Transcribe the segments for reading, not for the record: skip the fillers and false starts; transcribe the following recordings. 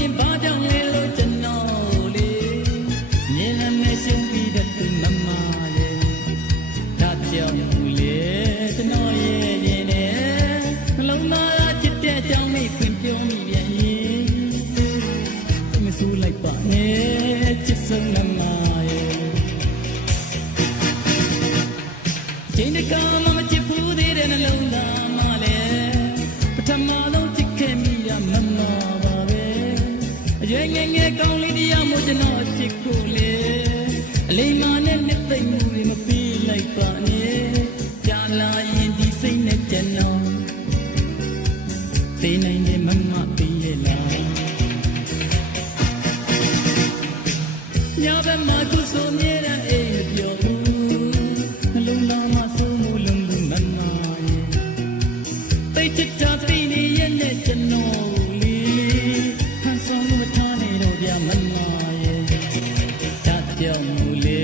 ရင်ဘာကြောင့်လဲလို့ကျွန်တော်လေမြင်လည်းနဲ့ရှုံးပြီးတဲ့သူမမရဲ့ဒါကြောင့်လေကျွန်တော်ရဲ့ရင်နဲ့နှလုံးသားချစ်တဲ့အကြောင်းလေးပြင်ပြောမိပြန်ရင်မဆူလိုက်ပါနဲ့ချစ်ဆုံးမမရဲ့ချိန်တကာမှမချစ်ဘူးသေးတဲ့နှလုံးသားမလည်းပထမဆုံးချစ်ခဲ့မိရမမပါပဲအရွယ်ငယ်ငယ်ကောင်းလေးတရားမို့ကျွန်တော်ချစ်ကိုလေအလိမ္မာနဲ့နှစ်သိမ့်မှုတွေမပြီးလိုက်ပါနဲ့ကြာလာရင်ဒီစိတ်နဲ့ကျွန်တော်သိနိုင်တယ်မမပြီးရဲ့လားညဘက်မှာကိုဆိုမြဲတဲ့အိမ်ပြောဘူးနှလုံးသားမှာစိုးမှုလုံးလုံးမမရဲ့သိချစ်တာသိနေရဲ့နဲ့ကျွန်တော်လေဟန်ဆောင်လို့ထားနေတော့ဗျာမမရဲ့ဒါကြောင့်လေ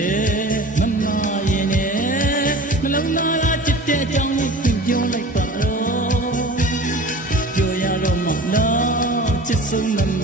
မမရဲ့နဲ့နှလုံးသားချစ်တဲ့အကြောင်းလေးပြောလိုက်ပါတော့ပြောရတော့မလားချစ်ဆုံးမမ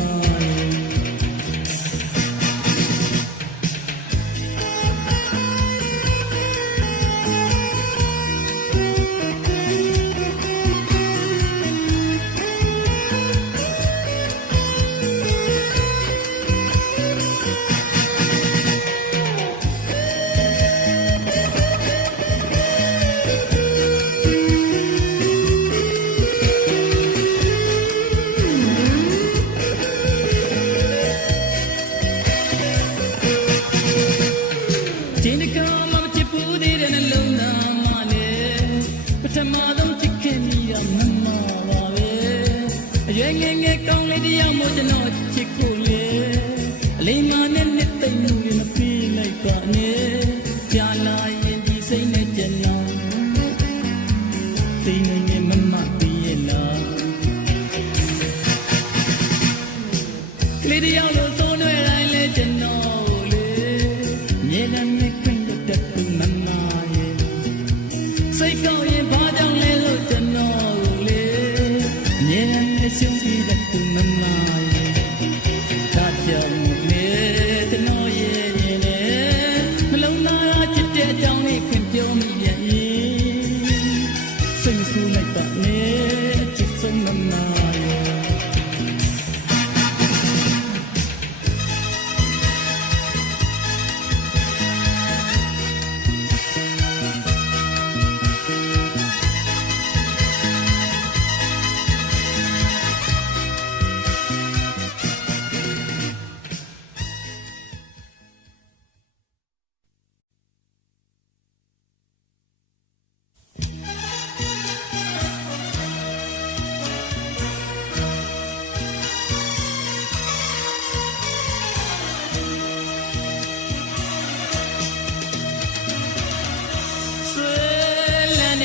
ချိန်တကာမှမချစ်ဘူးသေးတဲ့နှလုံးသားမလည်းပထမဆုံးချစ်ခဲ့မိရမမပါပဲအရွယ်ငယ်ငယ်ကောင်းလေးတရားမို့ကျွန်တော်ချစ်ကိုလေအလိမ္မာနဲ့နှစ်သိမ့်မှုတွေမပြီးလိုက်ပါနဲ့ကြာလာရင်ဒီစိတ်နဲ့ကျွန်တော်သိနေရင်မမပြီးရဲ့လားကလေးတရားလို့သုံးတွေ့တိုင်းလေကျွန်တော်လေမြေတမ်းနဲ့ခွင့်ရတဲ့သူမမရဲ့စိတ်ကောင်းရင်ဘာကြောင့်လဲလို့ကျွန်တော်လေမြေတမ်းနဲ့ရှုံးပြီးတဲ့သူမမရဲ့ဒါကြောင့်လေကျွန်တော်ရဲ့ရင်နဲ့နှလုံးသားချစ်တဲ့အကြောင်းလေးခွင့်ပြောမိပြန်ရင်စိတ်ဆူလိုက်ပါနဲ့ချစ်ဆုံးမမရ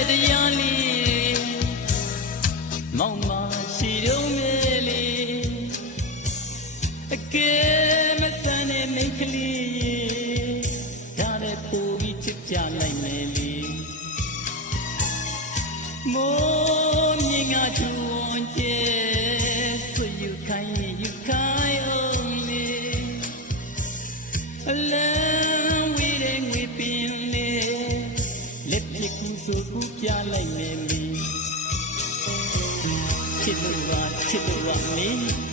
ဲ့တရားလေးမောင်မရှိတော့မြေလေးအကယ်မဆန်တဲ့မိန်းကလေးဒါလည်းပိုပြီးချစ်ကြလိုက်မယ်လေမိုးမြင်ငါချွန်ကျဲဆွယူခိုင်းယူခိုင်းအောင်လေအလံဝေးတဲ့ငွေပင်လေးလက်ပြကူဆိုကူပြလိုက်မယ်မီချစ်လို့ပါချစ်လို့ပါမီ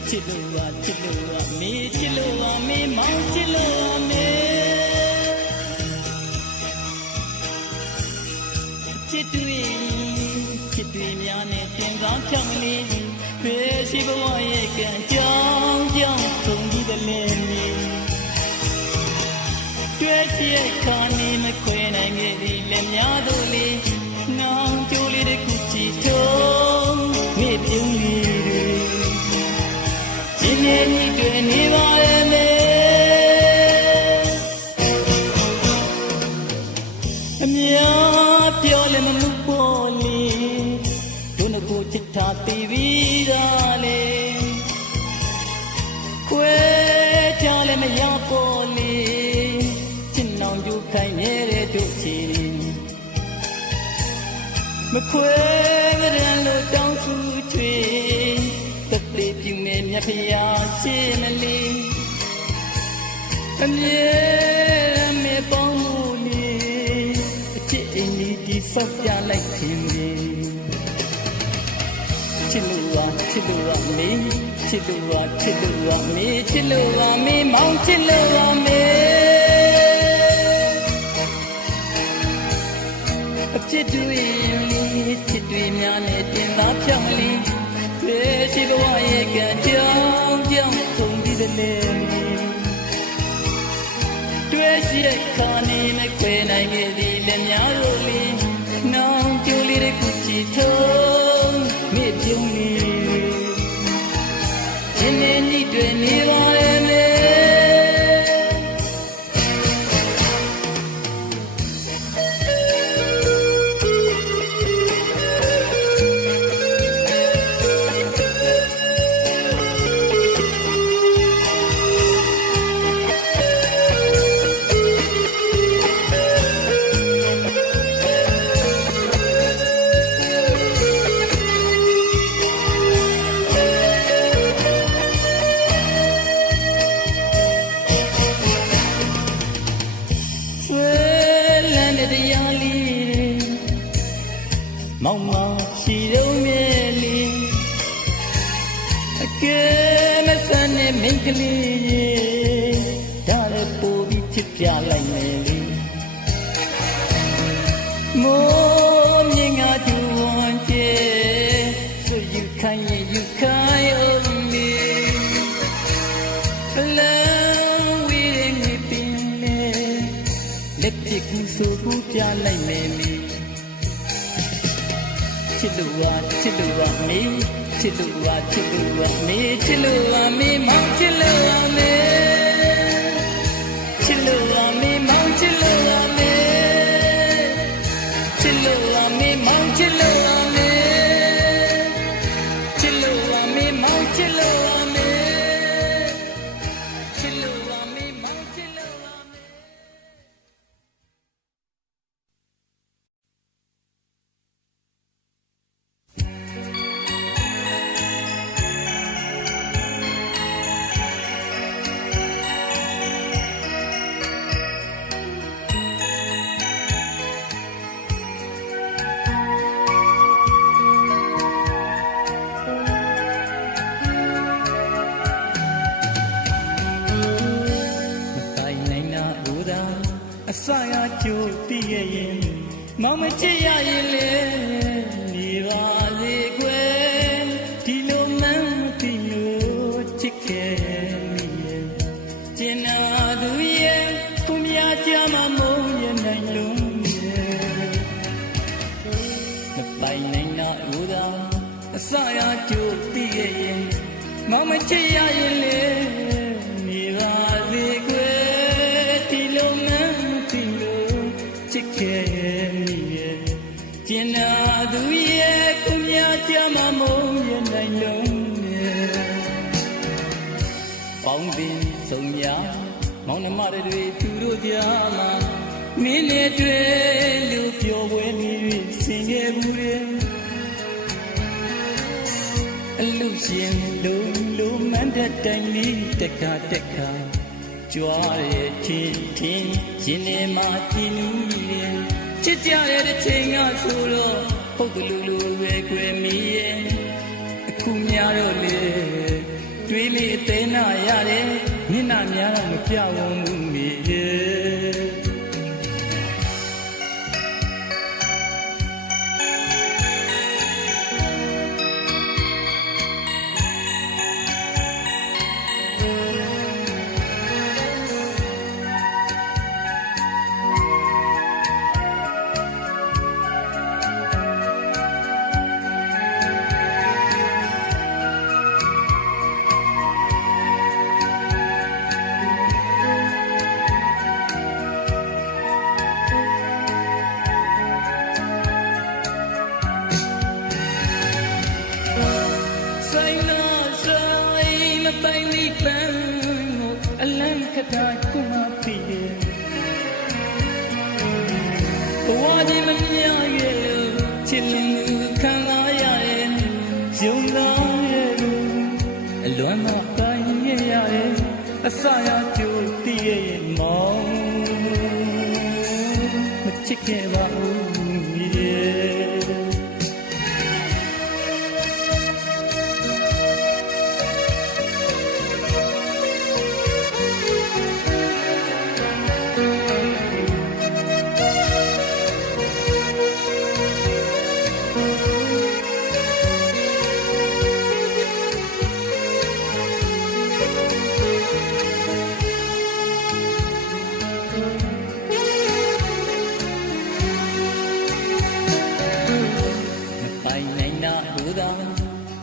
ချစ်လို့ပါချစ်လို့ပါမီချစ်လို့ပါမီမောင်ချစ်လို့ပါမီချစ်တွေများနဲ့တင်ကောင်းချောင်းလေးဖေးရှိဘဝရဲ့ကံကြောင်းကြောင်းသုံးပြီးတဲ့လင်းမီတွေ့ရှိတဲ့ခါနေမခွဲနိုင်ခဲ့သည်လက်များတို့လေးနောင်ကြိုးလေးတစ်ခုချီထုံးမိပြုံးလေးတွေရှင်နေကြီးတွေ့နေပါရဲ့လေအများပြောလည်းမမှုပေါ်လေတို့နှစ်ကိုချစ်ထားပြီးပြီးသားလေခွဲချလည်းမရပေါ်လေခိုင်နေတဲ့တို့ချီမခွဲကြတယ်လို့တောင်းစုချွေတသေးပြူနေမြ နှစ်ဖျားရှိမလီအမြဲမေပေါင်းမှုလေးအချစ်အင်းဒီတိဆောက်ပြလိုက်ခြင်းလေချစ်လို့ပါမေချစ်လို့ပါမေချစ်လို့ပါမေမောင်ချစ်လို့ပါမေအဖြစ်တွေချစ်တွေများနဲ့တင်သားဖြောင်းလီရှိဘဝရဲ့ကံကြောင့်ဆုံးပြီးတဲ့လေတွေ့ရှိတဲ့ခါနေမခွေနိုင်ခဲ့သည်လက်များတို့လီနောင်ကျိုးလေးတစ်ခုချီထုံးမိပြုံးလီရှင်နေဤတွေနေပါရဲ့လေမောင်မရှိတော့မြဲလီအကဲမဆန်းနဲ့မင်းကလေးဒါလည်းပို့ပြီးချစ်ပြလိုက်မယ်လီမိုးမြင်ငါတူဝန်ကျဲဆိုယူခိုင်းအောင်မီလမ်းဝေးငွေပင်လေလက်ပြကူဆိုကူပြလိုက်မယ်လီချစ်လို့ပါမေချစ်လို့ပါမေချစ်လို့ပါမေမောင်ချစ်လို့ပါမေချစ်လို့ပါမေမောင်ချစ်လို့ပါမေချစ်လို့ပါမေမောင်ချစ်လို့ပါမေချစ်လို့ပါမေမောင်ချစ်လို့ပါမေချစ်လို့ပါမေမောင်ချစ်လို့ပါမေအစရကြိုးတည်ရင်မောင်မချစ်ရရင်လေနေပါလေကွယ်ဒီလိုမှန်းမသိလို့ချစ်ခဲ့မိရဲ့ကျင်နာသူရဲ့ခုမြာကြမှာမုန်းရနိုင်လုံးရဲ့မပိုင်နိုင်တာဦးသာအစရကြိုးတည်ရင်မောင်မချစ်ရရင်လေနေပါလေကွယ်ကျင်နာသူရဲ့ခုမြာကြမှာမုန်းရနိုင်လုံးနဲ့ပေါင်းပင်ဆုံများမောင်နှမတွေသူတို့ကြားမှာမင်းနဲ့တွေ့လို့ပြောပွဲမိဆင်ခဲ့ဘူးရဲ့အလူရှင်လုံးမန်းတဲ့တိုင်လေးတက်ခါကြွားရဲ့ချင်းရှင်နေမှာကြည်နူးရဲ့ချစ်ကြတဲ့ချိန်ကဆိုတော့ဟုတ်ကလူပဲကွယ်မီရဲ့အခုများတော့လေတွေးလေးအသေးနာရတယ်မျက်နှာများတော့မပြောင်းဘူးမီရဲ့လွမ်းမ အစရကြိုတည်ရဲ့မောင်မချစ်ခဲ့ပါဘူးရဲ့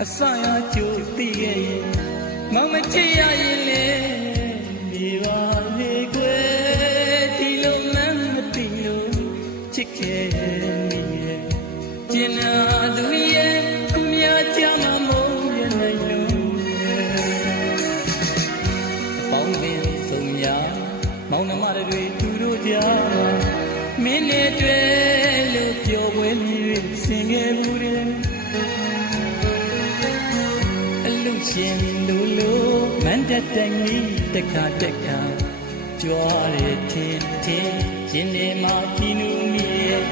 အစရကြိုတည်ရဲ့မောင်မချစ်ရရင်လေဒီပါလေကွယ်ဒီလိုမှမသိလို့ချစ်ခဲ့မိရဲ့ကျင်နာသူရဲ့သူများကြမှာမဟုတ်ရနိုင်လို့ပေါင်းပင်ဆုံးများမောင်နှမတွေသူတို့ကြားမင်းနဲ့တွေ့လို့ပြောပွဲမျိုးဆင်ခဲ့ဘူးတဲ့ရှင်လူလူမန္တတိုင်းကြီးတခါတခါကြွားရတဲ့ချင်းရှင်နေမှာဒီနူမီရဲ့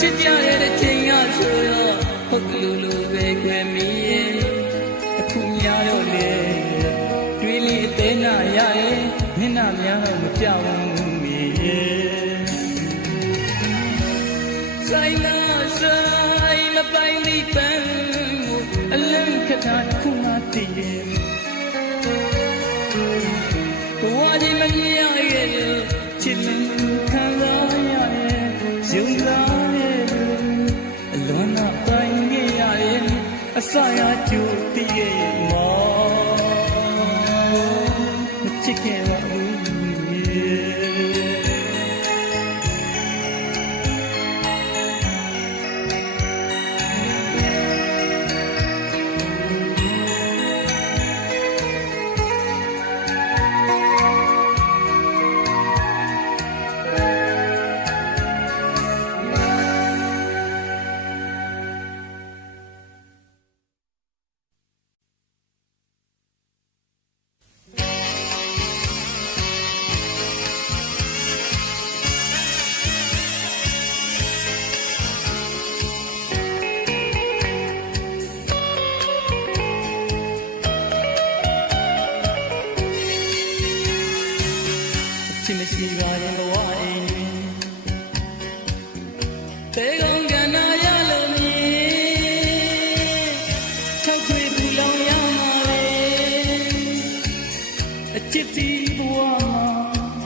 ချစ်ကြတဲ့ချိန်ကဆိုတော့ဟုတ်လူလူပဲခွဲမီရဲ့အခုများတော့လေတွေးလေးအသေးနာရရဲ့မျက်နှာများတော့မပြောင်းဘူးမီရဲ့ဆိုင်လာဆိုင်မပိုင်ဒီပန်းအလံခတာခုမှတည်တယ်ဘဝကြီးမမြင်ရရဲ့ချစ်လူခံစားရရဲ့ယုံစားရဲ့အလွန်နာပိုင်ရရဲ့အစရကြိုတည်ရဲ့မောမချစ်ခဲ့ပါဘူးမရှိပါရင်ဘဝအိမ်တေကုန်ကနာရလို့မြည်၆ခွေပူလောင်ရမှာလေအချစ်တီးဘဝမှာ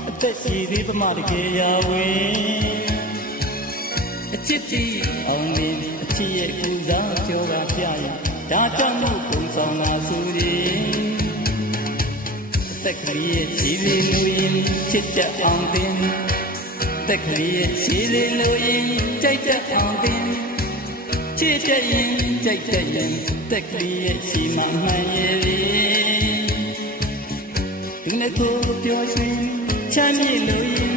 အသက်ရှိသေးပမာတကယ်ရဝင်အချစ်တီးအောင်လင်းအချစ်ရဲ့ကူစားကြောကပြရဒါကြောင့်မို့ပုံဆောင်လာဆိုရင်တက်ကလေးရဲ့ခြေလေးလိုရင်ချစ်တတ်အောင်သင်တက်ကလေးရဲ့ခြေလေးလိုရင်ကြိုက်တတ်အောင်သင်ချစ်တတ်ရင်ကြိုက်တတ်ရင်တက်ကလေးရဲ့ခြေမှမှန်ရဲ့သူနဲ့ကိုပြောရွှင်ချမ်းမြေလိုရင်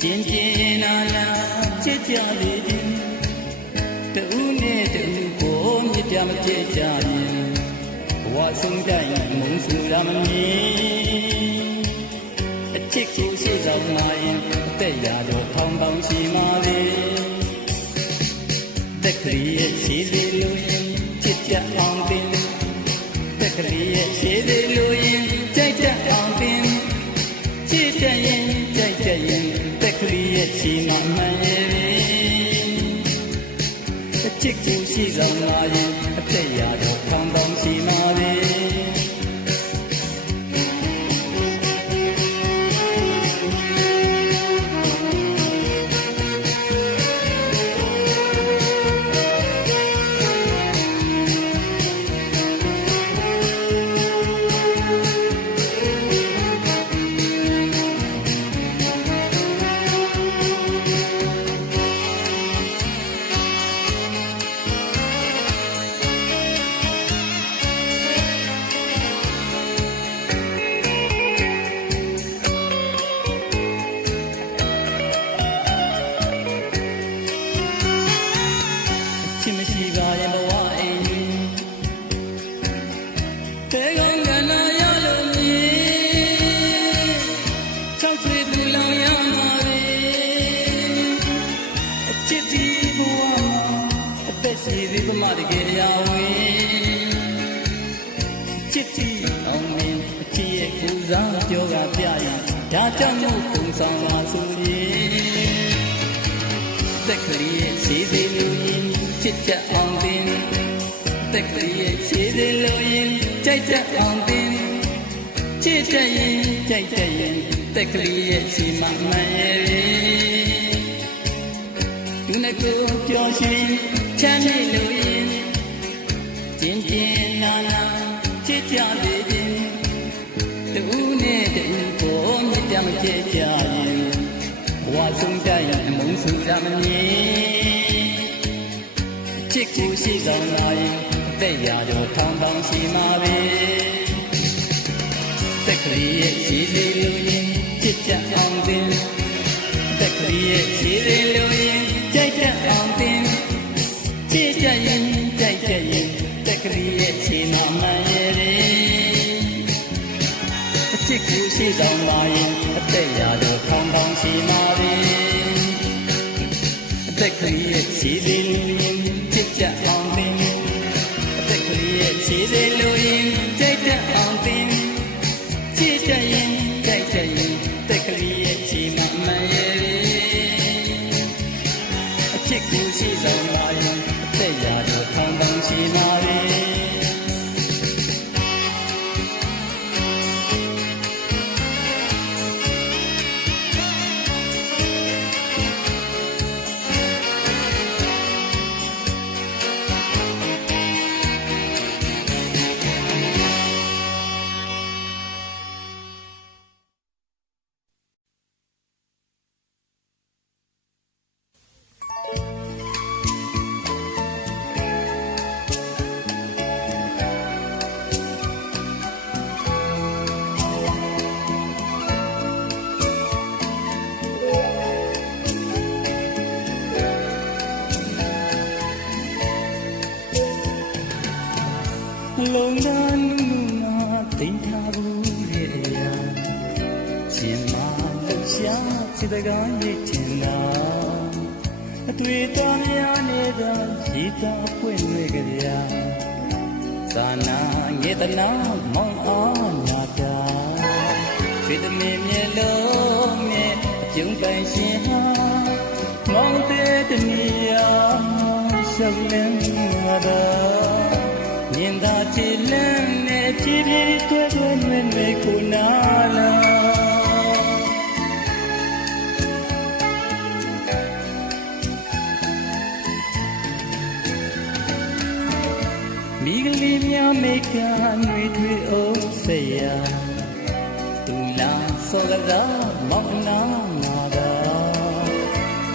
ကျင်ကျင်နာနာချစ်ကြလေခြင်းတူနဲ့တူကိုမြစ်ပြမချစ်ကြရင်ဘဝဆုံးတိုင်းမုန်းဆူရမမီအချစ်ကိုရှိဆောင်လာရင်အသက်ရတော့ထောင်ပေါင်းရှိမှာလေတက်ကလေးရဲ့ခြေလေးလိုရင်ချစ်ကြအောင်ပင်တက်ကလေးရဲ့ခြေလေးလိုရင်ကြိုက်ကြအောင်ပင်ချစ်တတ်ရင်ကြိုက်တတ်ရင်တက်ကလေးရဲ့ခြေမှမှန်ရဲ့အချစ်ကိုရှိဆောင်လာရင်အသက်ရတော့ထောင်ပေါင်းရှိမှာလေ ချစ်ရဲ့ကိုစားပြောကပြရင်ဒါကြောင့်မို့ပုံဆောင်ပါဆိုရင်တက်ကလေးရဲ့ခြေသေးလိုရင်ချစ်ချက်အောင်တင်တက်ကလေးရဲ့ခြေသေးလိုရင်ကြိုက်ချက်အောင်တင်ချစ်ချက်ရင်ကြိုက်ချက်ရင်တက်ကလေးရဲ့ခြေမှမှန်ရဲ့သူနဲ့ကိုပြောရှင်ချမ်းမြေလိုရင်ကျင်းကျင်းနာနာချစ်ကြသေးခြင်းတူနဲ့တူကိုမြတ်တမချစ်ကြရင်ဘဝဆုံးကြရင်အမုန်းဆုံးကြမမြင်ချစ်ကိုရှိဆောင်လာရင်အသက်ရာကျော်ထောင်ထောင်ရှိမှာပဲတက်ကလေးရဲ့ခြေသေးလိုရင်ချစ်ကြအောင်တင်တက်ကလေးရဲ့ခြေသေးလိုရင်ကြိုက်ကြအောင်တင်ချစ်ကြရင်ကြိုက်ကြရင်တက်ကလေးရဲ့ခြေနာမှန်ရဲ့အချစ်ကိုရှိဆောင်လာရင်အသက်ရာကျော်ထောင်ထောင်ရှိမှာပဲတက်ကလေးရဲ့ခြေသေးလိုရင်ချစ်ကြအောင်တင်တက်ကလေးရဲ့ခြေသေးလိုရင်ကြိုက်ကြအောင်တင်ချစ်ကြရင်ကြိုက်ကြရင်တက်ကလေးရဲ့ခြေနာမှန်ရဲ့အချစ်ကိုရှိဆောင်လာရင်အသက်ရာကျော်ထောင်ထောင်ရှိမှာပဲလုံးလာနုနာသိထားဘူးရဲ့အရာရှင်မလှရှားစိတ်ကရစ်ချင်တာအတွေ့အကြုံများနေတာရည်သားပွင့်တွေကြရသာနာငေတနာမောင်အားညာတာဆွေသမီးမြေလုံးနဲ့အကျုံပိုင်ရှင်ဟာမောင်တဲ့တနည်းအားရှောက်လန်းတာမြင်သာချစ်လန်းနဲ့ဖြည်းဖြည်းတွေ့တွေ့ကိုနာလာမိကလေးများမိကနှွေထွေးအောင်စေရသူလာစောကသာမောင်နာနာတာ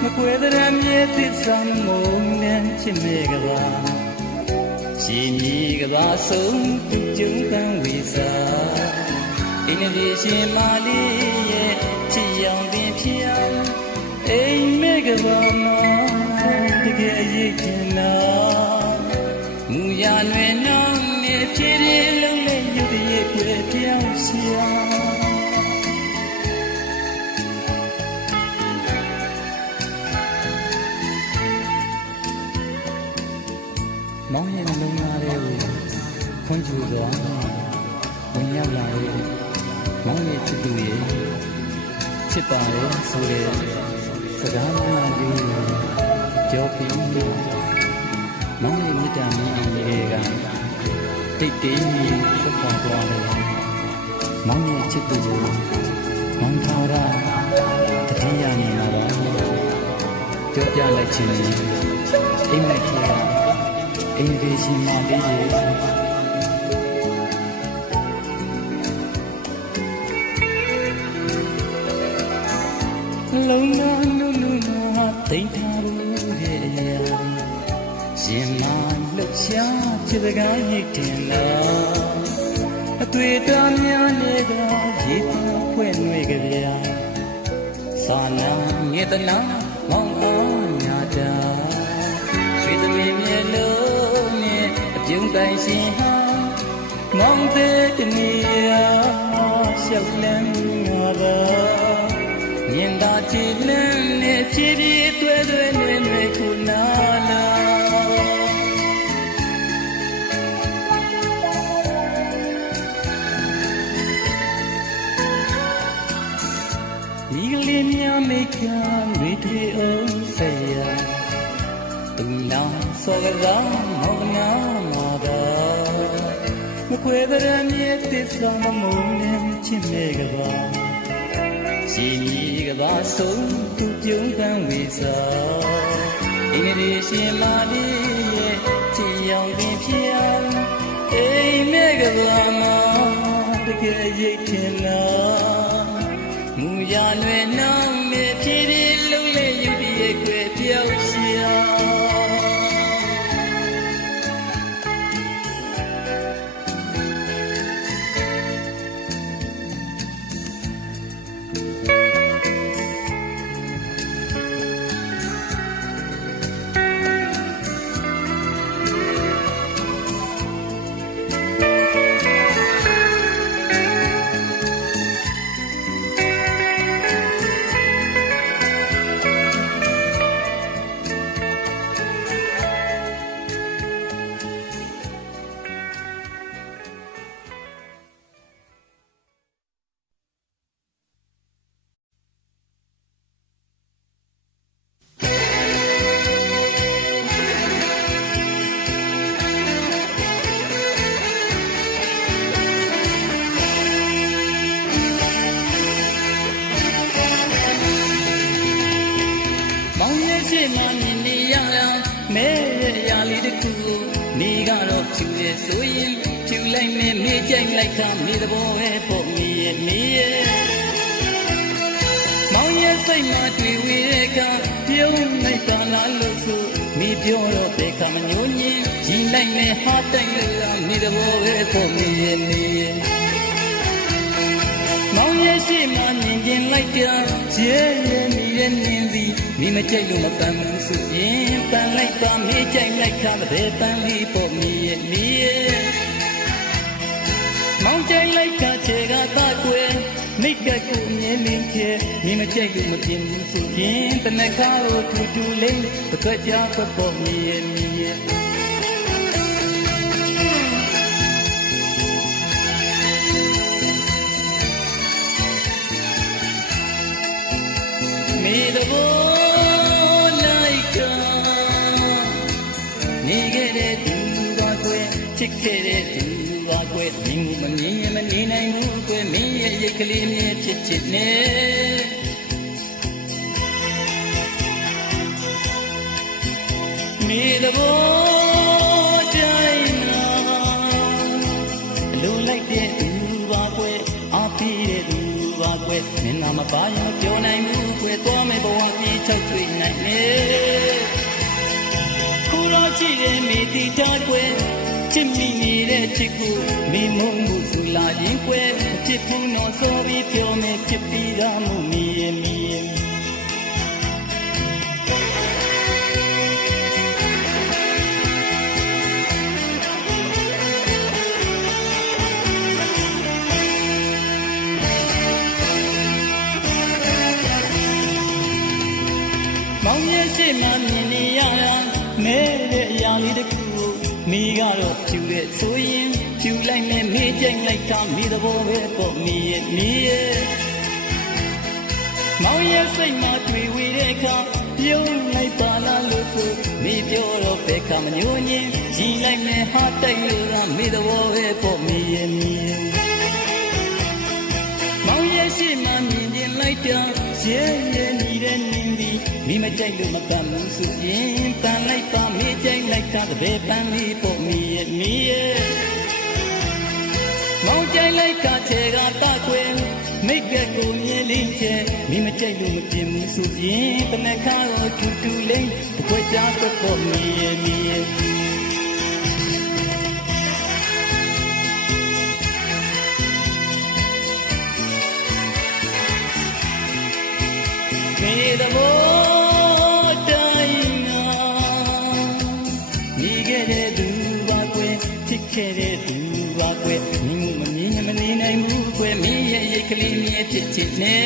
မကွယ်တဲ့မြဲသစ္စာမုံနဲ့ချစ်မေကပါရှင်ကြီးကဘာဆုံးသူကျုံပန်းဝီစာအင်းလေးရှင်မလေးရဲ့ချစ်ရောင်ပင်ဖြာအိမ်မေကဘာမတကယ်ရည်ကျင်နာမူရလွယ်နှောင်းနဲ့ဖြည်းဖြည်းလုံးနဲ့ရုပ်ရည်ွယ်ပြောင်းရှာမောင်ရဲ့နှလုံးသားလေးကိုခွန်ကျူစွာဝင်ရောက်လာတဲ့မောင်ရဲ့ချစ်သူရဲ့ချစ်ပါရဲ့ဆိုတဲ့စကားများလေးကြောပြီးမောင်ရဲ့မြတ်တာမင်းကြီးတွေကတိတ်တိတ်ထွက်ပေါ်သွားတယ်မောင်ရဲ့ချစ်သူကိုမောင်ထားတာတတိယနေလာတော့ကြောပြလိုက်ခြင်းအိမ်လိုက်ခြင်းအင်္ဂလိပ်ရှင်မလေးရဲ့လုံးနာနုနုနာသိမ့်ထားဘူးရဲ့ရှင်မလှရှားချစ်စကားရည်တင်လာအတွေ့အကြုံများနေတာရည်သားဖွင့်ွေကြဗျာသာနာငေတနာမောင်အောင်ညာတာရွှေသမီးမြေလုံးနဲ့အပြုံးတိုင်ရှင်ဟာမောင်တဲ့တနည်းရှောက်လန်းမှာပါမြင်သာကြည်လန်းနဲ့ဖြည်းဖြည်းတွေ့တွေ့နဲ့ခုနာလာ ရှင်များမိတ်ကမိထွေအောင်ဆက်ရသူနာစောကစားမောကနာမာသာမခွဲတဲ့မြတ်သစ္စာမမုန်းနဲ့ချစ်မေကပါရှင်ကြီးကပါဆုံးသူပြုံးကံဝေစာအင်းရီရှင်မာလေးရဲ့ချီရောင်ပင်ဖြစ်အောင်အိမ်မေကပါမှာတကယ်ရိတ်ထင်လားမူရလွယ်နောင်မေဖြည်းဖြည်းလုံးလေးယူတည်ရဲ့ွယ်ပြောက်ရှာမဲရဲ့ရာလီတခုနေကတော့ဖြူရဲ့ဆိုရင်ဖြူလိုက်နဲ့မေးကြိုက်လိုက်တာမိသဘောပဲပေါ့မိရဲ့မေးရဲ့မောင်ရဲ့စိတ်မှာတွေ့ဝေတဲ့ကပြုံးလိုက်တာလားလို့ဆိုမိပြောတော့တဲ့ခါမညိုညင်းရီလိုက်နဲ့ဟာတိုက်လို့ကမိသဘောပဲပေါ့မိရဲ့မေးရဲ့မောင်ရဲ့ရှိမှမြင်ကျင်လိုက်တာရဲရဲမိရဲ့မြင်သည်မိမကြိုက်လို့မပန်းဘူးဆိုရင်ပန်းလိုက်တာမိကြိုက်လိုက်ခါတဲ့ပန်းလေးပေါ့မိရဲ့မိရဲ့မောင်ကြိုက်လိုက်ခါချေကတာကွယ်မိကကိုမြင်မြင်ချေမိမကြိုက်လို့မပြင်ဘူးဆိုရင်တနခါကိုထူထူလေးပကကြပေါ့မိရဲ့မိရဲ့မိတဘောနေခဲ့တဲ့သူပါကွယ်ချစ်ခဲ့တဲ့သူပါကွယ်မင်းမမြင်မနေနိုင်ဘူးကွယ်မင်းရဲ့ရိတ်ကလေးမြဲဖြစ်ချစ်နေမိတဘောတိုင်းနာလုံလိုက်တဲ့သူပါကွယ်အားပေးတဲ့သူပါကွယ်မင်းနာမပါရင်ပြောနိုင်ဘူးကွယ်သွားမယ်ဘဝပြေချောက်တွေ့နိုင်နေရှိတဲ့မိတီတာကွယ်ချစ်မိနေတဲ့ချစ်ကိုမိမုံမှုဆိုလာရင်ကွယ်ချစ်ဖို့တော့ဆိုပြီးပြောမယ်ချစ်ပြီးတော့မှုမိရဲ့မိရဲ့မောင်ရဲ့ရှိမှမြင်နေရတာမဲတဲ့အရာလေးတခုမိကတော့ဖြူတဲ့ဆိုရင်ဖြူလိုက်နဲ့မေးကြိုက်လိုက်တာမိသဘောပဲပေါ့မိရဲ့မိရဲ့မောင်ရဲ့စိတ်မှာတွေ့ဝေတဲ့အခါပြုံးလိုက်ပါလားလို့ဆိုမိပြောတော့ဘယ်ခါမညိုညင်းရီလိုက်နဲ့ဟာတိုက်လို့ကမိသဘောပဲပေါ့မိရဲ့မိရဲ့မောင်ရဲ့ရှိမှမြင်ကျင်လိုက်တာရဲရဲနေတဲ့နင်းဒီမိမကြိုက်လို့မပန်းဘူးဆိုရင်ပန်းလိုက်ပါမိကြိုက်လိုက်တာတပည့်ပန်းလေးပေါ့မိရဲ့မိရဲ့မောင်ကြိုက်လိုက်ကချေကတာကွယ်မိကကိုမြင်လေးချေမိမကြိုက်လို့မပြင်ဘူးဆိုရင်တနခါကိုထူထူလေးတခွက်ကြတော့ပေါ့မိရဲ့မိရဲ့မေတဘောခဲ့တဲ့သူပါကွယ်မင်းမမြင်မနေနိုင်ဘူးကွယ်မင်းရဲ့ရိတ်ကလေးမြဲဖြစ်ချစ်နေ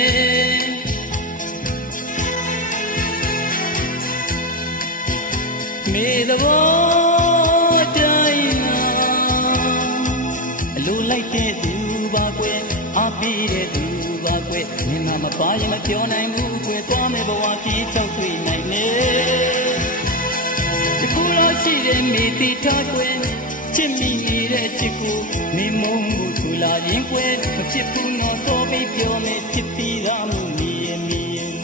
မေသဘောတိုင်းနာအလိုလိုက်တဲ့သူပါကွယ်အားပေးတဲ့သူပ ပါကွယ်မင်းမပါရင်မပြောနိုင်ဘူးကွယ်သွားမယ်ဘဝကြီးချောက်တွေ့နိုင်နေတကူလို့ရှိတဲ့မိတိထားကွယ်ချစ်မိနေတဲ့ချစ်ကိုမင်းမုန်းမှုထူလာရင်ကွယ်မချစ်ဘူးတော့စောပြီးပြောမယ်ချစ်ပြီးသားမှုနေရင်မီရင်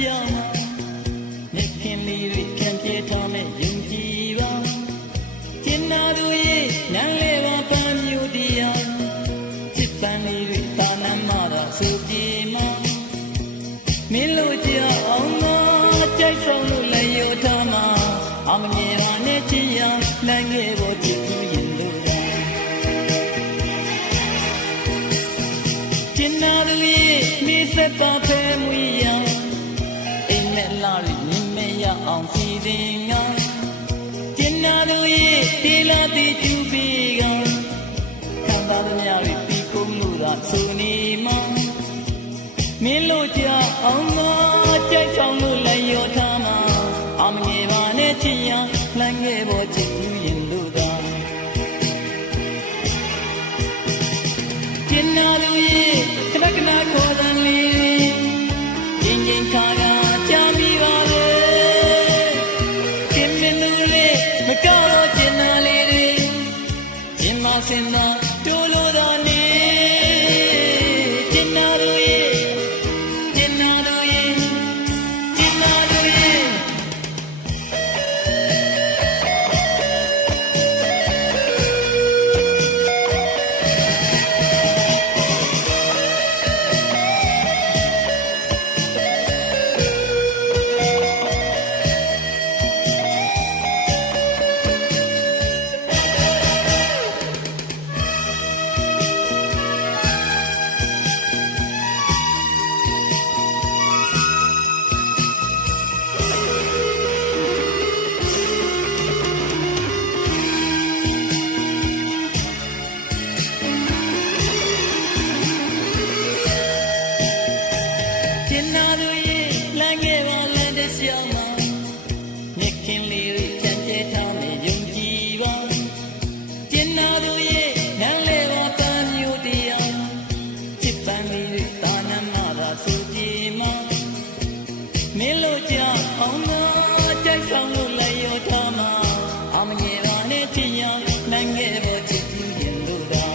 ရှောင်းမှာမြက်ခင်လေးတွေခံပြေထားမဲ့ယုံကြည်ပါကျင်နာသူရဲ့နန်းလေးပါပန်းမျိုးတရားချစ်ပန်းလေးတွေတာနမ်းမှသာဆိုပြေမှာမင်းလို့ကြောက်အောင်မကြိုက်ဆောင်လို့လည်းရောထားမှာအမငယ်ပါနဲ့ချစ်ရလမ်းငယ်ပေါ်ချစ်သူရင်လို့ကျင်နာသူရဲ့မိစက်ပါဖဲမွေရအိမ်နဲ့လာရီမြင်မရအောင်စီစဉ်ငါကျင်နာသူရဲ့ဒီလာတီကျူပြီးကခံစားသမျှတွေပြီးကုန်လို့သာဆိုနေမှာမင်းလို့ကြောက်အောင်မကြိုက်ဆောင်လို့လည်းရောထားမှာအမငယ်ပါနဲ့ချစ်ရလမ်းငယ်ပေါ်ချစ်သူရင်လို့သာကျင်နာသူရဲ့ခဏခဏခေါ်တဲ့လေးငင်းငင်းခါကကြာမိပါလေကျင်မင်းသူလေးမကောက်တော့ကျင်နာလေးတွေကျင်မစင်သာတိုးလို့တော့နေကျင်နာသူရဲ့ကျင်နာသူရဲ့ကျင်နာသူရဲ့ကျင်နာသူရဲ့လမ်းငယ်ပါလမ်းတစ်လျှောက်မှာမြက်ခင်လေးတွေကြံကျဲထားမဲ့ယုံကြည်ပါကျင်နာသူရဲ့နန်းလေးပါပန်းမျိုးတရားချစ်ပန်းလေးတွေတာနမ်းမှသာဆိုကြည်မှာမင်းလို့ကြောက်အောင်မကြိုက်ဆောင်လို့လည်းရောထားမှာအမငယ်ပါနဲ့ချစ်ရလမ်းငယ်ပေါ်ချစ်သူရင်လို့သာ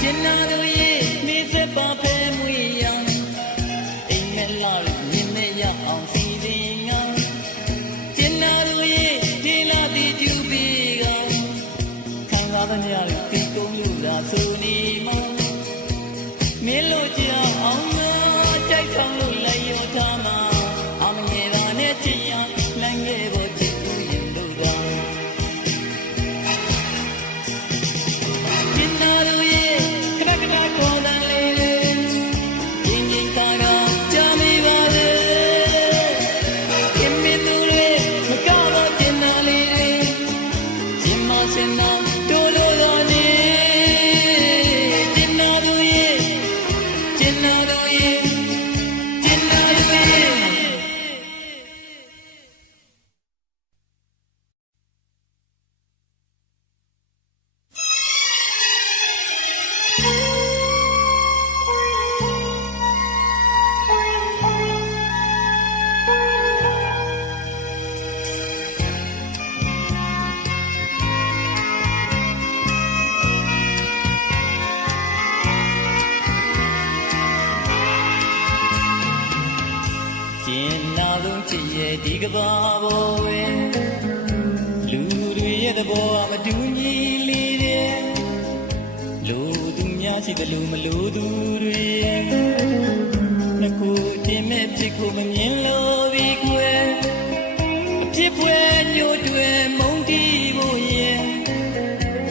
ကျင်နာသူရဲ့မိစက်ပါဖဲမွေရအိမ်နဲ့လာလို့မြင်နဲ့ရအောင်စီစဉ်ငါကျင်နာသူရဲ့ဒီလာတီကျူပြီးကခံစားသမျှတွေတီကုံးလို့သာဆိုနေမှာမင်းလို့ကြောက်အောင်မကြိုက်ဆောင်လို့လည်းရောထားမှာအမငယ်ပါနဲ့ချစ်ရလမ်းငယ်ပေါ်ချစ်သူရင်လို့သာကျင်နာသူရဲ့ခဏခဏခေါ်တဲ့လေးတွေငင်းငင်းခါကကြာမိပါလေကျင်မင်းသူတွေမကောက်တော့ကျင်နာလေးတွေကျင်မစင်နာတိုးလို့တော့နေကျင်နာသူရဲ့ကျင်နာသူရဲ့ကျင်နာသူရဲ့ကျင်နာလုံးချစ်ရဲ့ဒီကဘာပေါ်ဝဲလူတွေရဲ့သဘောမတူညီလေးတဲ့လူသူများရှိတယ်လို့မလို့သူတွေနှစ်ခုတင်မဲ့ဖြစ်ကိုမမြင်လို့ဒီကွယ်အဖြစ်ပွဲညို့တွေမုန်းတီးဖို့ရဲ့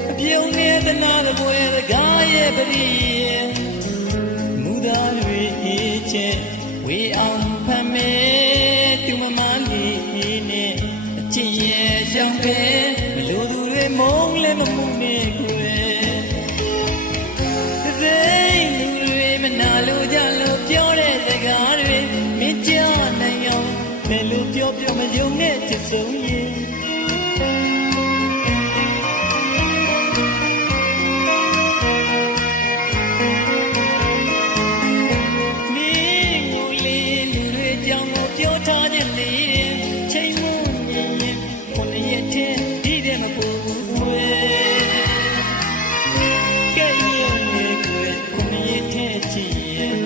အပြုံးနဲ့သနာတဲ့ပွဲတကားရဲ့ပရိရဲ့မူသားတွေအေးချဲဝေအောင်ဖမ်းမဲသူမမလေးနဲ့အချစ်ရဲ့ရှောင်းပဲမလို့သူတွေမုန်းလဲမမှုနဲ့ကွယ်သိလူတွေမနာလို့ကြလို့ပြောတဲ့စကားတွေမင်းကြားနိုင်အောင်ဘယ်လိုပြောပြောမယုံနဲ့ချစ်ဆုံးရဲ့ပြောထားခြင်းလေးချိန်မမြင်ရင်ခொနရဲ့တဲ့ဒီတဲ့မပူဘူးကဲ့ရဲ့ကိုယ်ခொနရဲ့တဲ့ချစ်ရဲ့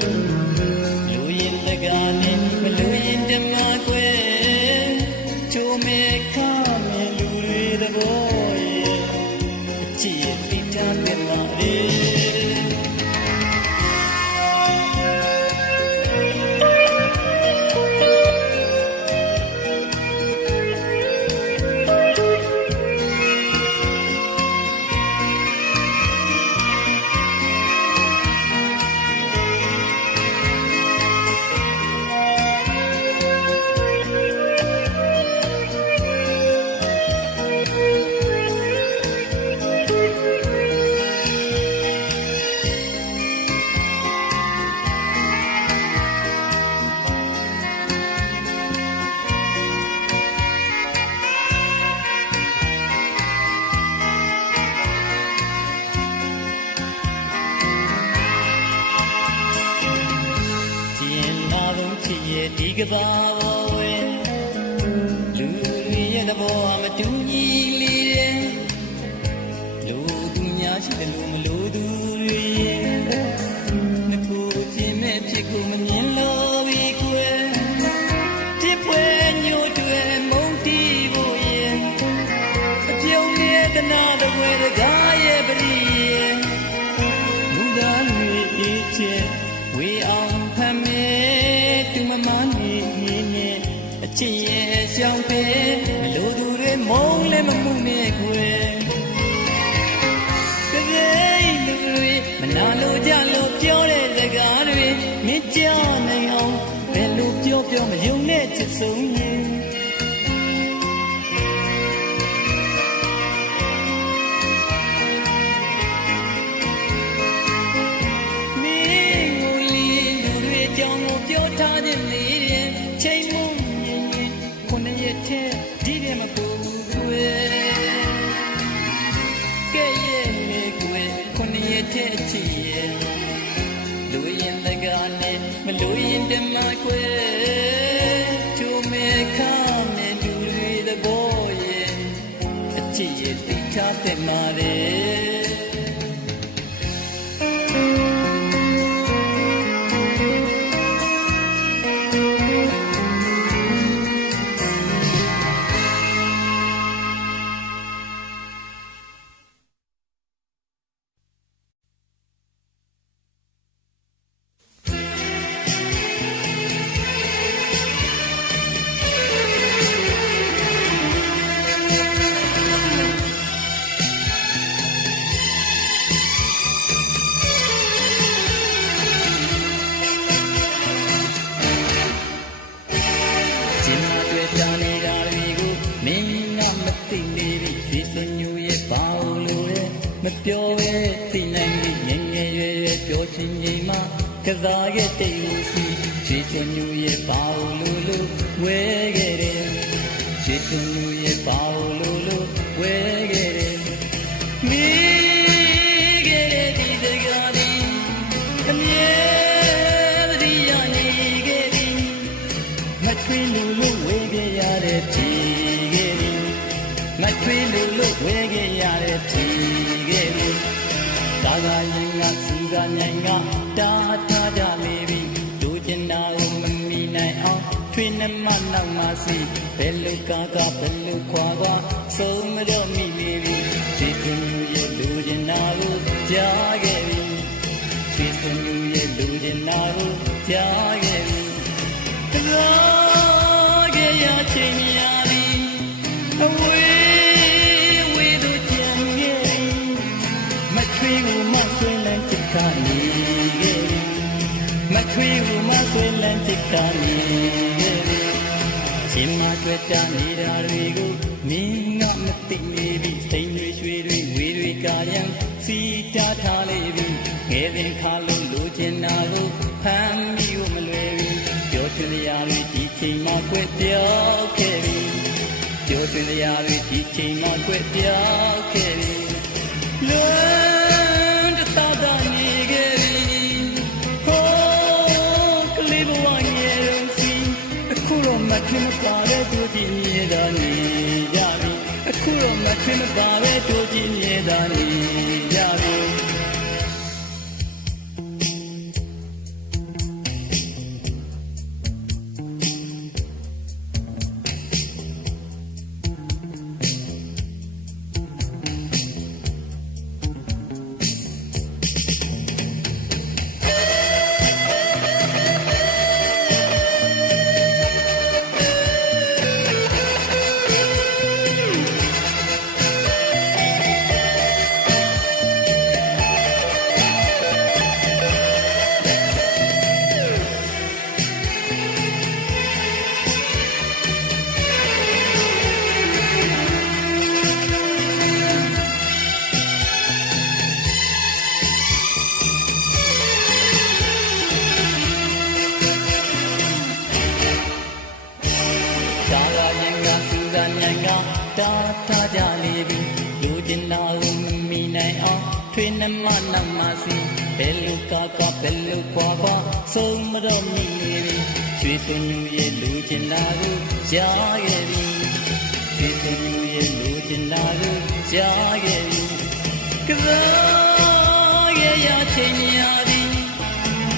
ချစ်ရဲ့ဒီကဘာပေါ်ဝဲလူတွေရဲ့သဘောမတူညီလေတဲ့လူသူများရှိတယ်လို့မလို့သူတွေရဲ့ငကိုချင်းမဲ့ဖြစ်ကိုမမြင်လို့ပြီကွယ်ဖြစ်ပွဲညို့တွေမုန်းတီးဖို့ရဲ့အပြုံးရဲ့တနာတဝဲတကားရဲ့ပရိရဲ့လူသားတွေအေးချစ်ဝေအောင်ဖမ်းမဲသူမမနေနေအချစ်ရဲ့ရှောင်းပဲမလို့သူတွေမုန်းလဲမမှုနဲ့ကွယ်ကလေးလူတွေမနာလို့ကြလို့ပြောတဲ့စကားတွေမင်းကြောက်နိုင်အောင်ဘယ်လိုပြောမယုံနဲ့ချစ်ဆုံးရင်ထားတဲ့လေချိန်မုံမြင်ရင်ခုနှစ်ရက်ထဲဒီတယ်မပူကွယ်ကဲရဲ့လေကွယ်ခုနှစ်ရက်ထဲချစ်ရဲ့လူရင်တကားနဲ့မလူရင်တမကွယ်ချိုးမဲခါနဲ့လူတွေသဘောရဲ့အချစ်ရဲ့တိထားတဲ့မာတဲ့ပြောရဲသိနိုင်ပြီးငယ်ငယ်ရွယ်ရွယ်ပြောချင်ချိန်မှာကစားခဲ့တဲ့လူစီချစ်ချင်လူရဲ့ပါလို့လို့ဝဲခဲ့တယ်ချစ်ချင်လူရဲ့ပါလို့လို့ဝဲခဲ့တယ်မိခဲ့တဲ့ဒီစကားဒီအမြဲတည်းရနေခဲ့တယ်မထွေးလို့ဝဲခဲ့ရတဲ့ဖြေခဲ့တယ်မထွေးလို့ဝဲခဲ့ရတဲ့ဖြေသာသာရင်ကစူးစာမြိုင်ကတာထားကြလေပြီလူကျင်နာကိုမမီနိုင်အောင်ထွေးနှမနောက်မှစီဘယ်လိုကားဘယ်လိုခွာပါဆုံးမတော့မိလေပြီချစ်သူရဲ့လူကျင်နာကိုကြားခဲ့ပြီချစ်သူရဲ့လူကျင်နာကိုကြားခဲ့ပြီကစားခဲ့ရချင်းရပြီအဝေးမထွေးဘူးမဆွေးလန်းချစ်ကနေရှင်မတွေ့တာနေတာတွေကိုမင်းကမသိနေပြီစိတ်တွေရွှေတွေဝေတွေကရန်စီတာထားလေပြီငယ်စဉ်ခါလုံးလိုချင်တာကိုဖမ်းပြီးမလွယ်ပြီပြောချင်တရားတွေဒီချိန်မှကွက်ပြောက်ခဲ့ပြီပြောချင်တရားတွေဒီချိန်မှကွက်ပြောက်ခဲ့ပြီလွန်တသားသာနေခဲ့ပြီမထွေးမပါတဲ့တို့ကြည့်နေတာနေကြပြီအခုတော့မထွေးမပါတဲ့တို့ကြည့်နေတာနေကြပြီတာထားကြလေပြီလူတင်နာကိုမမီနိုင်အောင်ထွေးနှမနောက်မှစီဘယ်လို ကာဘယ်လိုခေါ်ခေါ်ဆုံးမတော့မိပြီရွှေစွန်ညူရဲ့လူချင်တာကိုကြားခဲ့ပြီရွှေစွန်ညူရဲ့လူချင်တာကိုကြားခဲ့ပြီကစားရဲ့ရချိန်များပြီ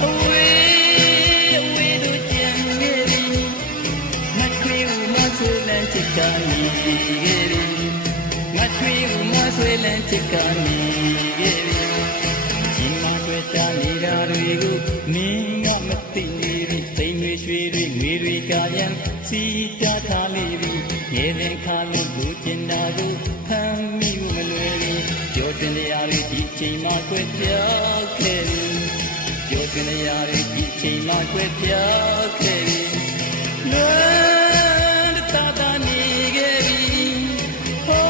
အဝေးတို့ကြံခဲ့ပြီမထွေးဘူးမဆွေးလန်းချစ်ကနေခဲ့ပြီမထွေးဘူးမဆွေးလန်းချစ်ကနေခဲ့ပြီရှင်မတွေ့တာနေတာတွေကိုမင်းကမသိနေပြီစိတ်တွေရွှေတွေငွေတွေကရန်စီတာထားလိပြီငယ်တဲ့ခါလို့လူကျင်တာကိုဖမ်းမိမလွယ်ပြီကြောတင်တရားတွေဒီချိန်မှကွယ်ပြောက်ခဲ့ပြီကြောတင်တရားတွေဒီချိန်မှကွယ်ပြောက်ခဲ့ပြီလွန်တာတာနေခဲ့ပြီဟော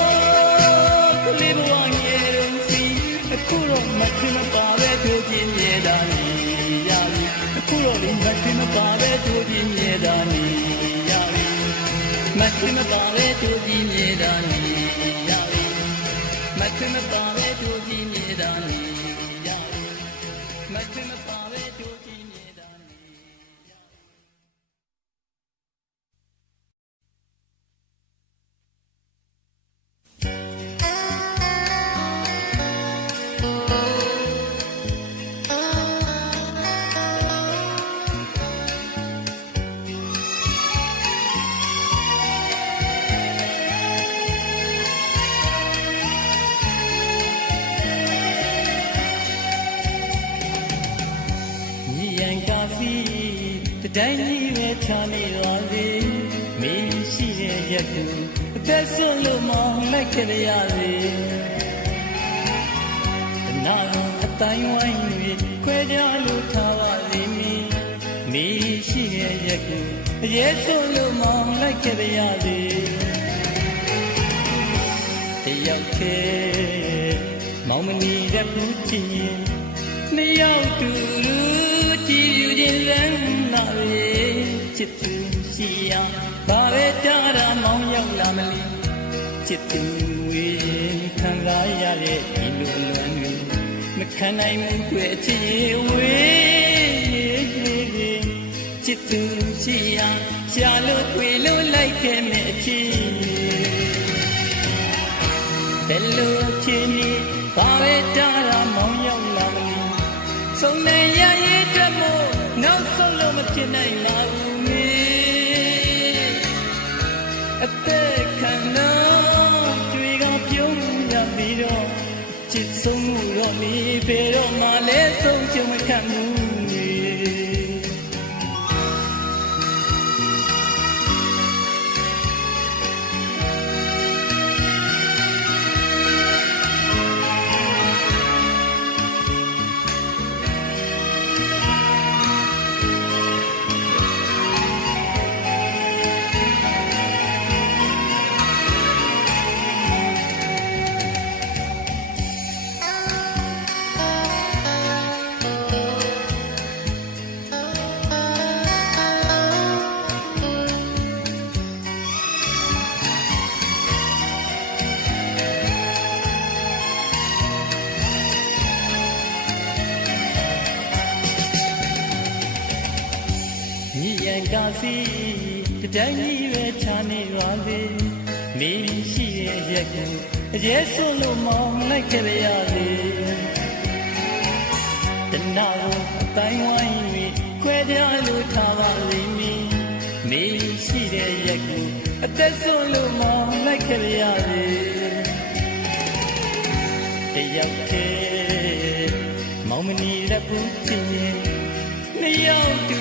ကလေးဘဝငယ်တော့စီအခုတော့မထင်မပါပဲတို့ပြင်းနေတာနေရပြီအခုတော့လည်းမထင်မပါပဲတို့ပြင်းနေတာနေရပြီမထင်မပါပဲတို့ပြင်းနေတာနေရပြီမထင်မပါပဲတို့ပြင်းနေတာနေရပြီမထင်မပါပဲတို့ပြင်းနေတာနေတိုင်းကြီးပဲချာနေပါလေမင်းရှိတဲ့ရက်ကူအသက်ဆုံးလို့မောင်းလိုက်ကြရလေတနာအတိုင်းဝိုင်းတွေခွဲကြလို့ထားပါလိမ့်မည်မင်းရှိတဲ့ရက်ကူအရေးဆုံးလို့မောင်းလိုက်ကြရလေတယောက်သေးမောင်မနီတဲ့ဘူးချင်းနှစ်ယောက်တူတူကြည်ယူခြင်းလမ်းနာရေချစ်သူရှိရဘာပဲတားတာမောင်းရောက်လာမလဲချစ်သူဝေးခံစားရတဲ့ဒီလိုလွမ်းတွေမခံနိုင်ဘူးကွယ်ချစ်ဝေးချစ်သူရှိရရှာလို့ခွေလို့လိုက်ခဲ့မယ်အချစ်ဘယ်လိုချစ်နေဘာပဲတားတာမောင်းရောက်လာမလဲဆုံးနေရရဲ့တမို့နောက်ဆုံးလို့မဖြစ်နိုင်ပါဘူးမေအသက်ခံတော့ကြွေကပြုံးရပြီးတော့ချစ်ဆုံးမှုတော့မီဘယ်တော့မှလည်းဆုံးချုံမခံဘူးကာစီတိုင်းကြီးပဲချာနေပါလေမင်းရှိတဲ့ရက်ကိုအရေးဆုံးလို့မောင်းလိုက်ခဲ့ရလေတနာကိုအတိုင်းဝိုင်းပြီးခွဲကြလို့ထားပါလိမ့်မည်မင်းရှိတဲ့ရက်ကိုအသက်ဆုံးလို့မောင်းလိုက်ခဲ့ရလေတယောက်သေးမောင်မနီတဲ့ဘူးချင်းနှစ်ယောက်တူ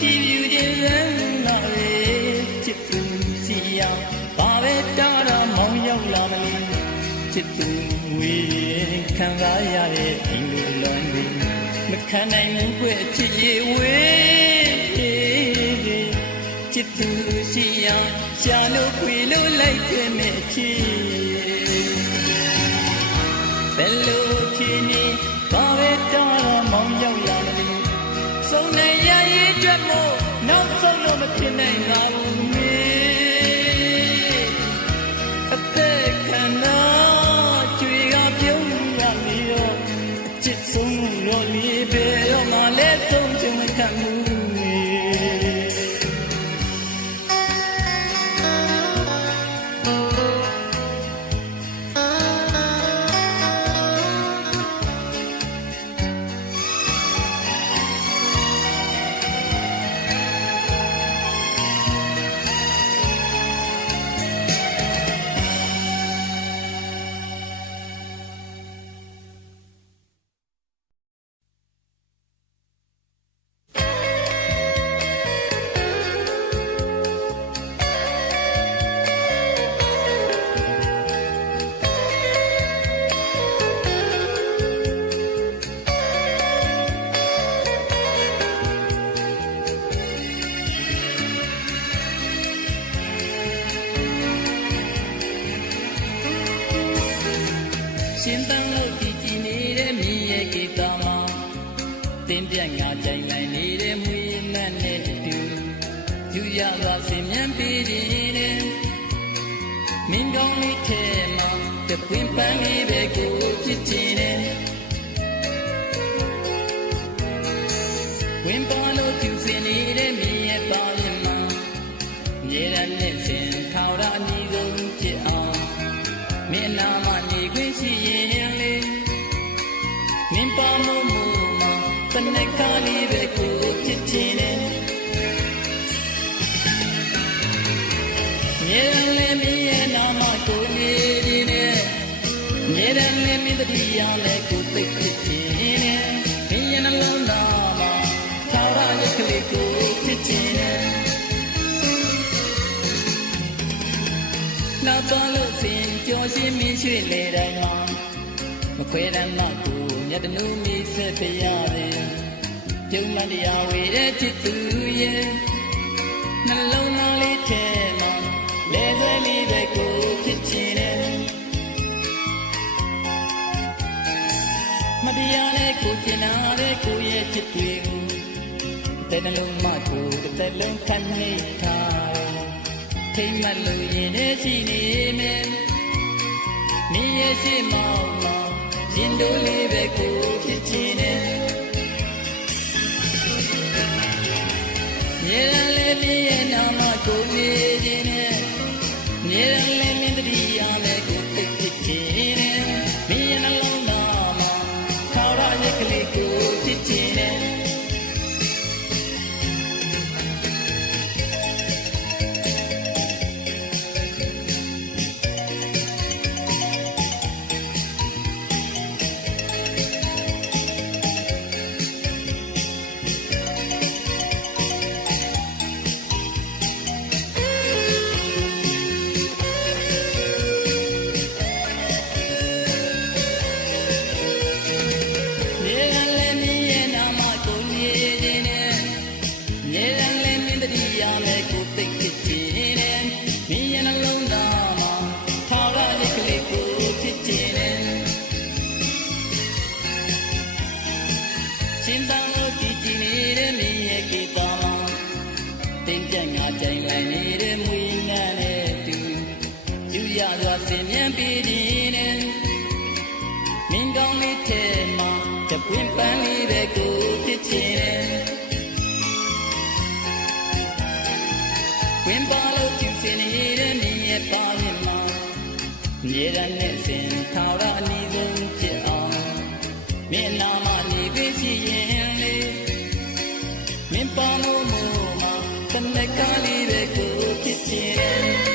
ကြည်ယူခြင်းလမ်းနာရေချစ်သူစီရဘာပဲတားတာမောင်းရောက်လာမလဲချစ်သူဝေးခံစားရတဲ့ဒီလိုလွမ်းတွေမခံနိုင်ဘူးကွယ်ချစ်ရဝေးချစ်သူစီရရှာလို့ခွေလို့လိုက်ခဲ့မဲ့ချစ်ဘယ်လိုချစ်နေဘာပဲတားတာမောင်းရောက်လာမလဲဆုံးနေရရဲ့အတွက်မို့နောက်ဆုံးလို့မဖြစ်နိုင်ပါဘူးမေအသက်ခံတော့ကြွေကပြုံးရပြီးတော့အချစ်ဆုံးလို့ တင်းပြတ်ငါကြိုင်လိုက်နေတဲ့မွေးမတ်နဲ့အတူယူရသာစင်မြန်းပြီးတဲ့မင်းကောင်းလေးထဲမှာတပွင့်ပန်းလေးပဲကိုဖြစ်ချင်တယ်ဝင်းပေါ်လို့ကျူစင်နေတဲ့မြည်ရဲ့ပါရင်မှာမြေရနဲ့စင်ထောက်ရအညီဆုံးဖြစ်အောင်မင်းနာမညီခွင့်ရှိရင်လေမင်းပေါ်လို့မူမှာတနက်ကားလေးပဲကိုဖြစ်ချင်တယ်မြေရလည်းမြည်ရဲ့နာမကိုမြည်နေတဲ့မြေရလည်းမင်းတတိယလည်းကိုသိဖြစ်ချင်တယ်မင်းရဲ့နှလုံးသားမှာထောက်ရရဲ့ကလေးကိုဖြစ်ချင်တယ်နောက်တော့လို့စင်ကြောရှင်းမင်းရွှေလေတိုင်းမှာမခွဲတမ်းတော့ကိုမြတ်တနုမိဆက်ပြရတယ်ကျုံမတရားဝေတဲ့ချစ်သူရဲ့နှလုံးသားလေးထဲမှာလေသွဲလေးပဲကိုဖြစ်ချင်တယ်မတရားနဲ့ကိုကျင်နာတဲ့ကိုရဲ့ချစ်တွေကိုတဲ့နှလုံးမှကိုတစ်သက်လုံးခံနေထားထိမ့်မလို့ရင်နဲ့ရှိနေမယ်မင်းရဲ့ရှိမောင်းမှာရင်တို့လေးပဲကိုဖြစ်ချင်တယ်မြေရလေးမင်းရဲ့နာမကိုနေခြင်းနဲ့မြေရလေးမင်းတတိယလည်းကိုသိဖြစ်ချင်တယ်မင်းရဲ့နှလုံးသားမှာထောက်ရရဲ့ကလေးကိုဖြစ်ချင်တယ်ရှင်တောင်းလို့ကြည်ကြည်နေတဲ့မင်းရဲ့ကေတာမှာတင်းပြတ်ငါကြိုင်လိုက်နေတဲ့မွေးငန်းနဲ့တူယူရစွာစင်မြန်းပြီးတဲ့မင်းကောင်းလေးထဲမှာတပွင့်ပန်းလေးပဲကိုဖြစ်ချင်တယ်ဝင်းပါလို့ကျူစင်နေတဲ့မင်းရဲ့ပါရင်မှာမြေရနဲ့စင်ထောက်ရအနီးဆုံးဖြစ်အောင်မင်းနာမနေပြီးရှိရင်လေမင်းပေါ်လို့မမှာတနက်ကားလေးပဲကိုဖြစ်ချင်တယ်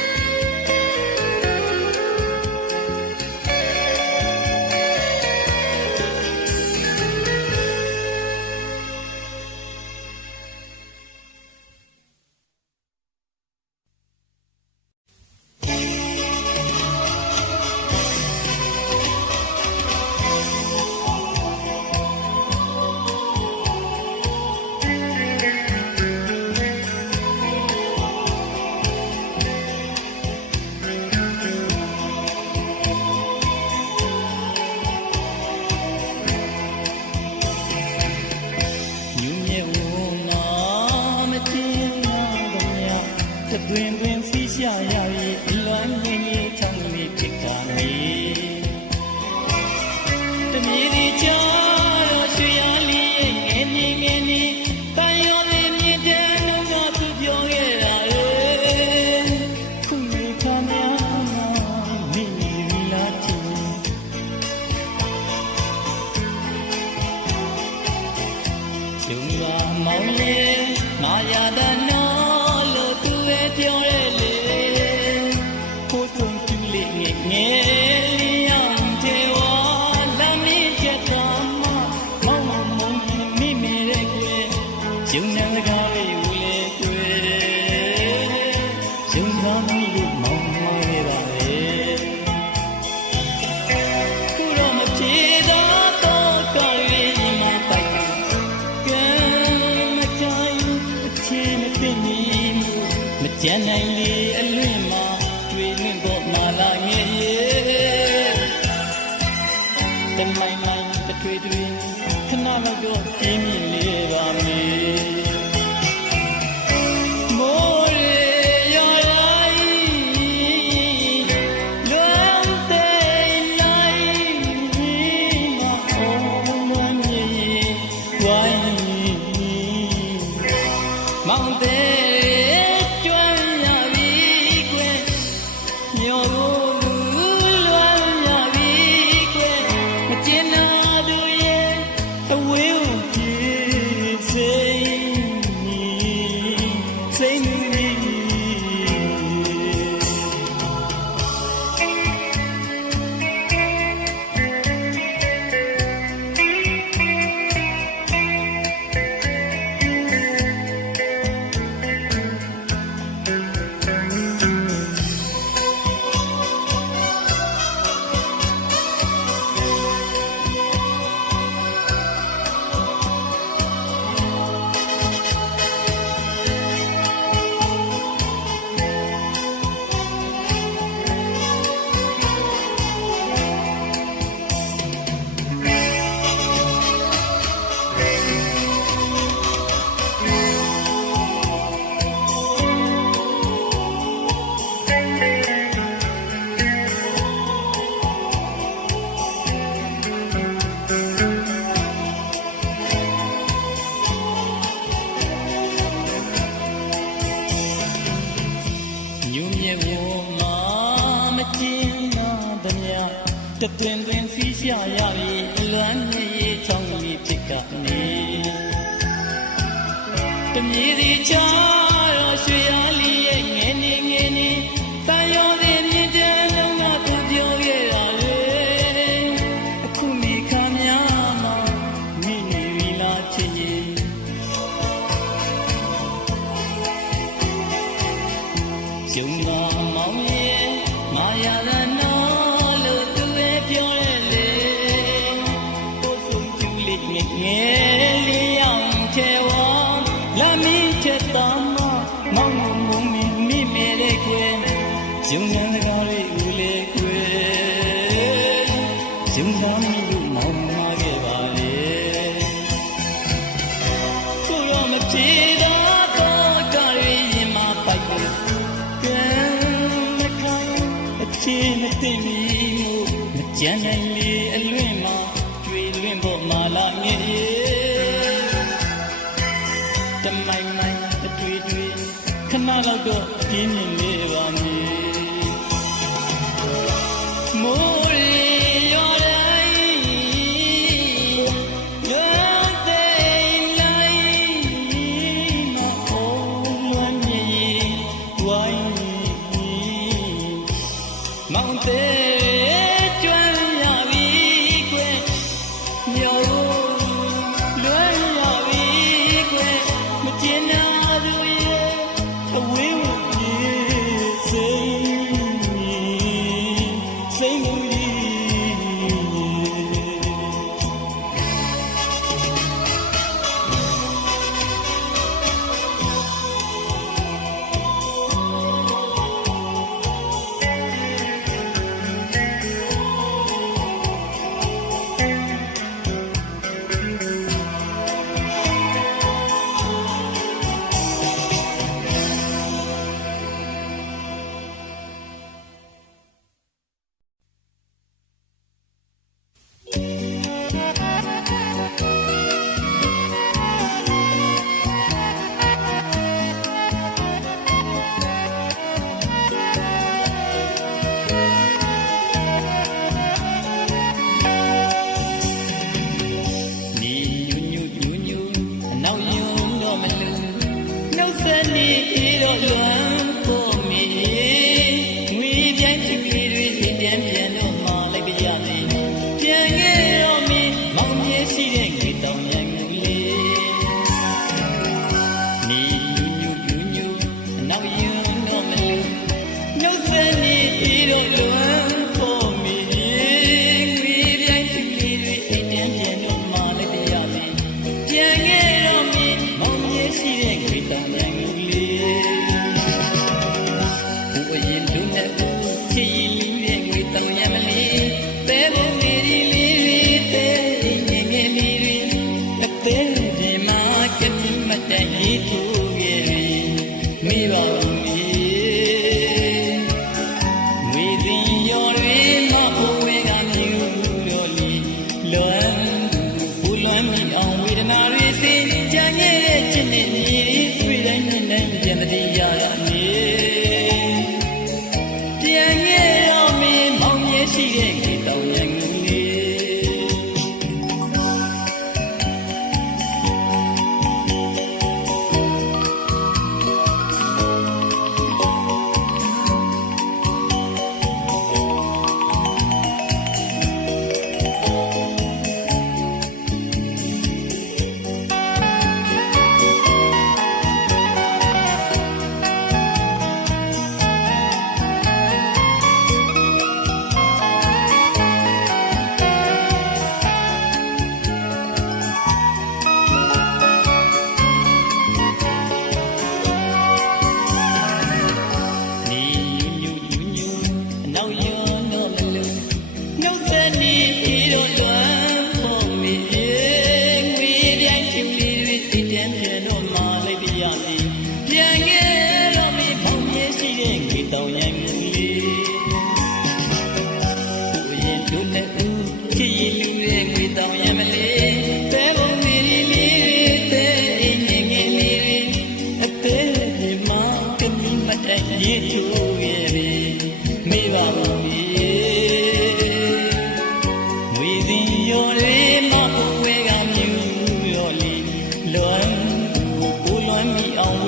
တွင်တွင်စီးရှာရ၏အလွမ်းငင်းကြီးချမ်းမြေဖြစ်ကာနေတမီးဒီချာတော့ရွှေရလေးငယ်နေငယ်နေတန်ရောလေးမြင့်တဲ့နှုတ်ကသူပြောခဲ့တာလေခုနေခါများမိမိလာချင်ကျုံကမောင်လေးမာယာတနောပြောရလေကိုယ်ဆုံးသူလေးငယ်ငယ်လေးအောင်တေဝါလာမင်းချက်တာမမောင်မောင်မိမိရဲ့ကွယ်ကျုံနေစကားလေးဦးလေကွယ်ကျုံကောင်းမိလို့မောင်မောင်လေးပါလေကိုတော့မပြေတော့ကောင်းလေးမှတိုက်ကဲမကြိုင်အချင်းမသိနေကျန်နိုင်လေအလွင့်မှာတွေ့လွင့်ပေါ်မှာလာငယ်ရဲ့တမိုင်းမိုင်းတထွေထွေခဏတော့ပြင်းမြင် တွင်တွင်စီးရှာရ၏အလွမ်းမြေကြီးချောင်းလေးဖြစ်ကနေတမြေစီချာတော့ရွှေရလီရဲ့ငယ်နေငယ်နေတန်ရောသည်မြင့်တန်းလုံးကသူပြောခဲ့တာလေအခုမိခါများမှာမိနေပြီလားချစ်ရင်ကျုံတော်မောင်ရဲ့မာယာရနောလို့သူရဲ့ပြောရလေကိုဆုံးကျူလေးငယ်ငယ်လေးအောင်ချဲဝါလာမီချက်တော်မောင်မုံမိမိမဲလေးကွယ်ကျုံရံတကားလေးဦးလေးကွယ်ကျုံတော်မိလို့မောင်မာခဲ့ပါလေကိုရောမဖြေတော့တော့ကြရရင်မပိုက်လို့ကံမခိုင်အချေမသိမီမို့မကြမ်းနိုင်လေအလွင့်မှာကျွေလွင့်ဖို့မာလာငယ်တမိုင်မိုင်အတွေ့တွေ့ခဏတော့ပြင်းပြင်းလေးပါမည်မိုးရီရော်တိုင်းလွန်သိလိုက်မအောင်လွန်မြေဝိုင်းမောင်သေးကျွမ်းရပြီကွယ်မျိုးလွန်ရပြီကွယ်မကျင်နာသူရဲ့အဝေးဝေးစိတ်မူရီ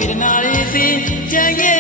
ဒနာတွေစီကြံခဲ့